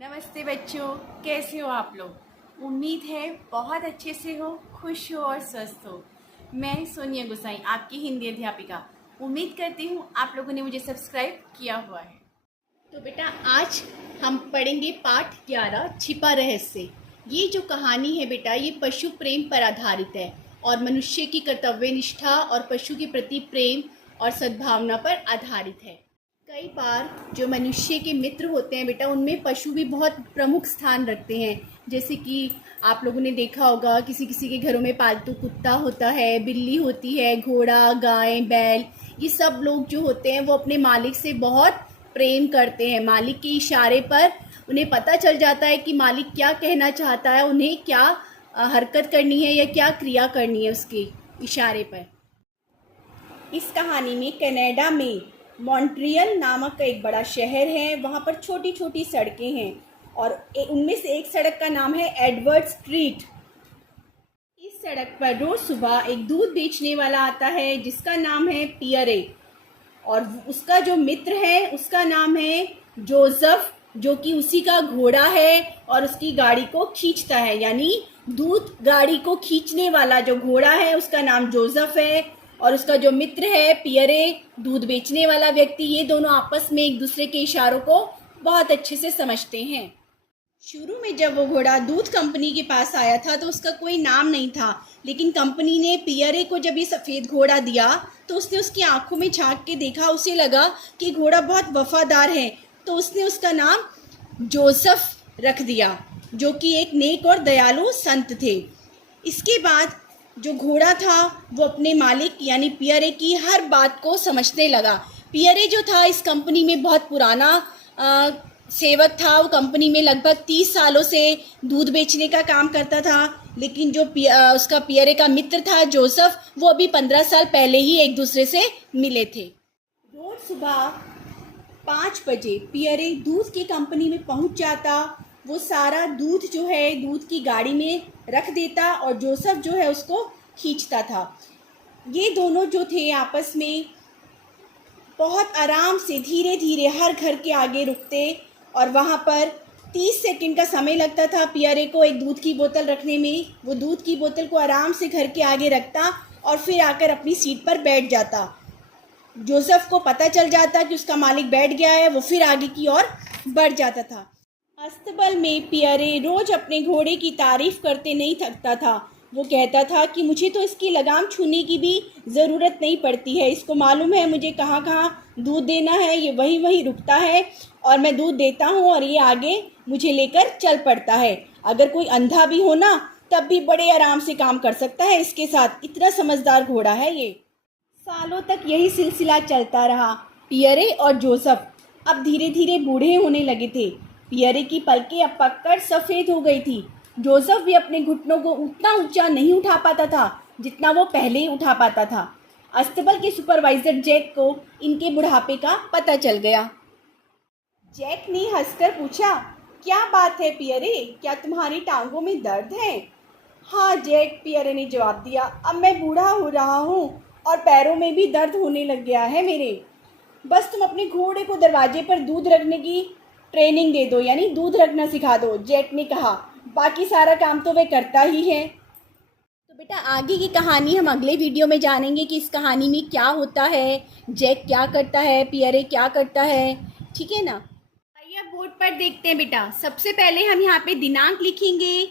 नमस्ते बच्चों, कैसे हो आप लोग। उम्मीद है बहुत अच्छे से हो, खुश हो और स्वस्थ हो। मैं सोनिया गुसाई, आपकी हिंदी अध्यापिका। उम्मीद करती हूँ आप लोगों ने मुझे सब्सक्राइब किया हुआ है। तो बेटा, आज हम पढ़ेंगे पाठ 11 छिपा रहस्य। ये जो कहानी है बेटा, ये पशु प्रेम पर आधारित है और मनुष्य की कर्तव्य निष्ठा और पशु के प्रति प्रेम और सद्भावना पर आधारित है। कई बार जो मनुष्य के मित्र होते हैं बेटा, उनमें पशु भी बहुत प्रमुख स्थान रखते हैं। जैसे कि आप लोगों ने देखा होगा, किसी किसी के घरों में पालतू कुत्ता होता है, बिल्ली होती है, घोड़ा, गाय, बैल। ये सब लोग जो होते हैं वो अपने मालिक से बहुत प्रेम करते हैं। मालिक के इशारे पर उन्हें पता चल जाता है कि मालिक क्या कहना चाहता है, उन्हें क्या हरकत करनी है या क्या क्रिया करनी है उसके इशारे पर। इस कहानी में कनाडा में मॉन्ट्रियल नामक का एक बड़ा शहर है। वहाँ पर छोटी छोटी सड़कें हैं और उनमें से एक सड़क का नाम है एडवर्ड स्ट्रीट। इस सड़क पर रोज सुबह एक दूध बेचने वाला आता है जिसका नाम है पियरे, और उसका जो मित्र है उसका नाम है जोसेफ, जो कि उसी का घोड़ा है और उसकी गाड़ी को खींचता है। यानी दूध गाड़ी को खींचने वाला जो घोड़ा है उसका नाम जोसेफ है और उसका जो मित्र है पियरे, दूध बेचने वाला व्यक्ति। ये दोनों आपस में एक दूसरे के इशारों को बहुत अच्छे से समझते हैं। शुरू में जब वो घोड़ा दूध कंपनी के पास आया था तो उसका कोई नाम नहीं था, लेकिन कंपनी ने पियरे को जब ये सफ़ेद घोड़ा दिया तो उसने उसकी आंखों में झांक के देखा। उसे लगा कि घोड़ा बहुत वफादार है, तो उसने उसका नाम जोसेफ रख दिया, जो कि एक नेक और दयालु संत थे। इसके बाद जो घोड़ा था वो अपने मालिक यानी पियरे की हर बात को समझने लगा। पियरे जो था इस कंपनी में बहुत पुराना सेवक था। वो कंपनी में लगभग 30 सालों से दूध बेचने का काम करता था, लेकिन जो उसका पियरे का मित्र था जोसेफ, वो अभी 15 साल पहले ही एक दूसरे से मिले थे। रोज सुबह 5 बजे पियरे दूध की कंपनी में पहुंच जाता। वो सारा दूध जो है दूध की गाड़ी में रख देता और जोसेफ जो है उसको खींचता था। ये दोनों जो थे आपस में बहुत आराम से धीरे धीरे हर घर के आगे रुकते और वहाँ पर 30 सेकंड का समय लगता था पियरे को एक दूध की बोतल रखने में। वो दूध की बोतल को आराम से घर के आगे रखता और फिर आकर अपनी सीट पर बैठ जाता। जोसेफ को पता चल जाता कि उसका मालिक बैठ गया है, वो फिर आगे की ओर बढ़ जाता था। अस्तबल में पियरे रोज अपने घोड़े की तारीफ करते नहीं थकता था। वो कहता था कि मुझे तो इसकी लगाम छूने की भी ज़रूरत नहीं पड़ती है, इसको मालूम है मुझे कहाँ कहाँ दूध देना है, ये वहीं वहीं रुकता है और मैं दूध देता हूँ और ये आगे मुझे लेकर चल पड़ता है। अगर कोई अंधा भी हो ना तब भी बड़े आराम से काम कर सकता है इसके साथ, इतना समझदार घोड़ा है ये। सालों तक यही सिलसिला चलता रहा। पियरे और जोसेफ अब धीरे धीरे बूढ़े होने लगे थे। पियरे की पलकें अब पककर सफ़ेद हो गई थी। जोसेफ भी अपने घुटनों को उतना ऊंचा नहीं उठा पाता था जितना वो पहले ही उठा पाता था। अस्तबल के सुपरवाइजर जैक को इनके बुढ़ापे का पता चल गया। जैक ने हंसकर पूछा, क्या बात है पियरे, क्या तुम्हारी टांगों में दर्द है? हाँ जैक, पियरे ने जवाब दिया, अब मैं बूढ़ा हो रहा हूँ और पैरों में भी दर्द होने लग गया है मेरे। बस तुम अपने घोड़े को दरवाजे पर दूध रखने की ट्रेनिंग दे दो, यानी दूध रखना सिखा दो, जैक ने कहा। बाकी सारा काम तो वह करता ही है। तो बेटा, आगे की कहानी हम अगले वीडियो में जानेंगे कि इस कहानी में क्या होता है, जैक क्या करता है, पियरे क्या करता है। ठीक है ना। आइए अब बोर्ड पर देखते हैं बेटा। सबसे पहले हम यहाँ पे दिनांक लिखेंगे,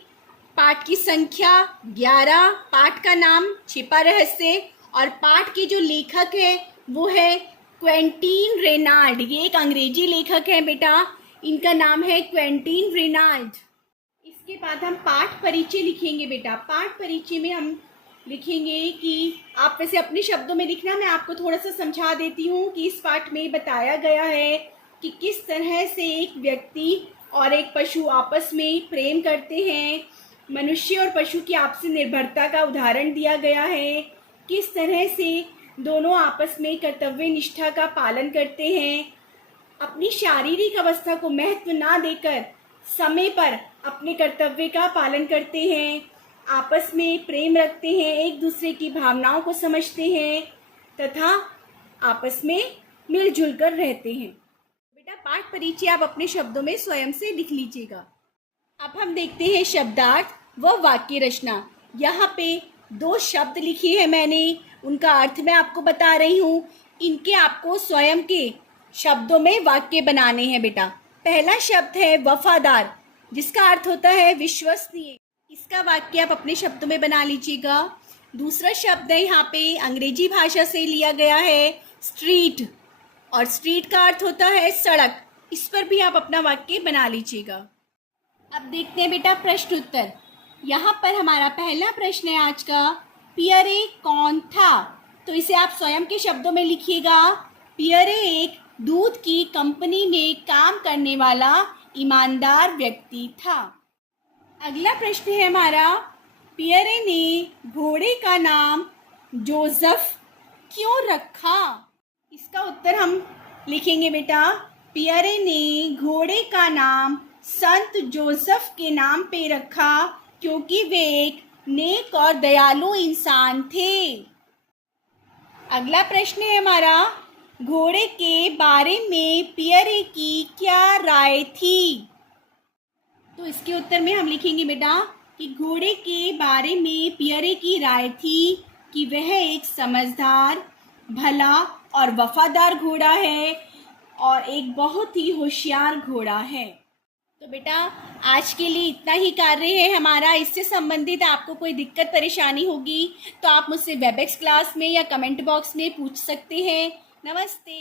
पाठ की संख्या 11, पाठ का नाम छिपा रहस्य और पाठ के जो लेखक है वो है क्वेंटीन रेनाल्ड। ये एक अंग्रेजी लेखक है बेटा, इनका नाम है क्वेंटीन रेनाल्ड। इसके बाद हम पाठ परिचय लिखेंगे बेटा। पाठ परिचय में हम लिखेंगे कि आप वैसे अपने शब्दों में लिखना, मैं आपको थोड़ा सा समझा देती हूँ कि इस पाठ में बताया गया है कि किस तरह से एक व्यक्ति और एक पशु आपस में प्रेम करते हैं। मनुष्य और पशु की आपसी निर्भरता का उदाहरण दिया गया है। किस तरह से दोनों आपस में कर्तव्य निष्ठा का पालन करते हैं, अपनी शारीरिक अवस्था को महत्व ना देकर समय पर अपने कर्तव्य का पालन करते हैं, आपस में प्रेम रखते हैं, एक दूसरे की भावनाओं को समझते हैं तथा आपस में मिलजुल कर रहते हैं। बेटा, पाठ परिचय आप अपने शब्दों में स्वयं से लिख लीजिएगा। अब हम देखते हैं शब्दार्थ व वाक्य रचना। यहाँ पे 2 शब्द लिखे हैं मैंने, उनका अर्थ मैं आपको बता रही हूँ। इनके आपको स्वयं के शब्दों में वाक्य बनाने हैं बेटा। पहला शब्द है वफादार, जिसका अर्थ होता है विश्वसनीय। इसका वाक्य आप अपने शब्दों में बना लीजिएगा। दूसरा शब्द है यहाँ पे अंग्रेजी भाषा से लिया गया है स्ट्रीट, और स्ट्रीट का अर्थ होता है सड़क। इस पर भी आप अपना वाक्य बना लीजिएगा। अब देखते हैं बेटा प्रश्न उत्तर। यहाँ पर हमारा पहला प्रश्न है आज का, पियरे कौन था? तो इसे आप स्वयं के शब्दों में लिखिएगा। पियरे एक दूध की कंपनी में काम करने वाला ईमानदार व्यक्ति था। अगला प्रश्न है हमारा, पियरे ने घोड़े का नाम जोसेफ क्यों रखा? इसका उत्तर हम लिखेंगे बेटा, पियरे ने घोड़े का नाम संत जोसेफ के नाम पे रखा क्योंकि वे एक नेक और दयालु इंसान थे। अगला प्रश्न है हमारा, घोड़े के बारे में पियरे की क्या राय थी? तो इसके उत्तर में हम लिखेंगे बेटा कि घोड़े के बारे में पियरे की राय थी कि वह एक समझदार, भला और वफादार घोड़ा है और एक बहुत ही होशियार घोड़ा है। तो बेटा आज के लिए इतना ही कार्य है हमारा। इससे संबंधित आपको कोई दिक्कत परेशानी होगी तो आप मुझसे वेबएक्स क्लास में या कमेंट बॉक्स में पूछ सकते हैं। नमस्ते।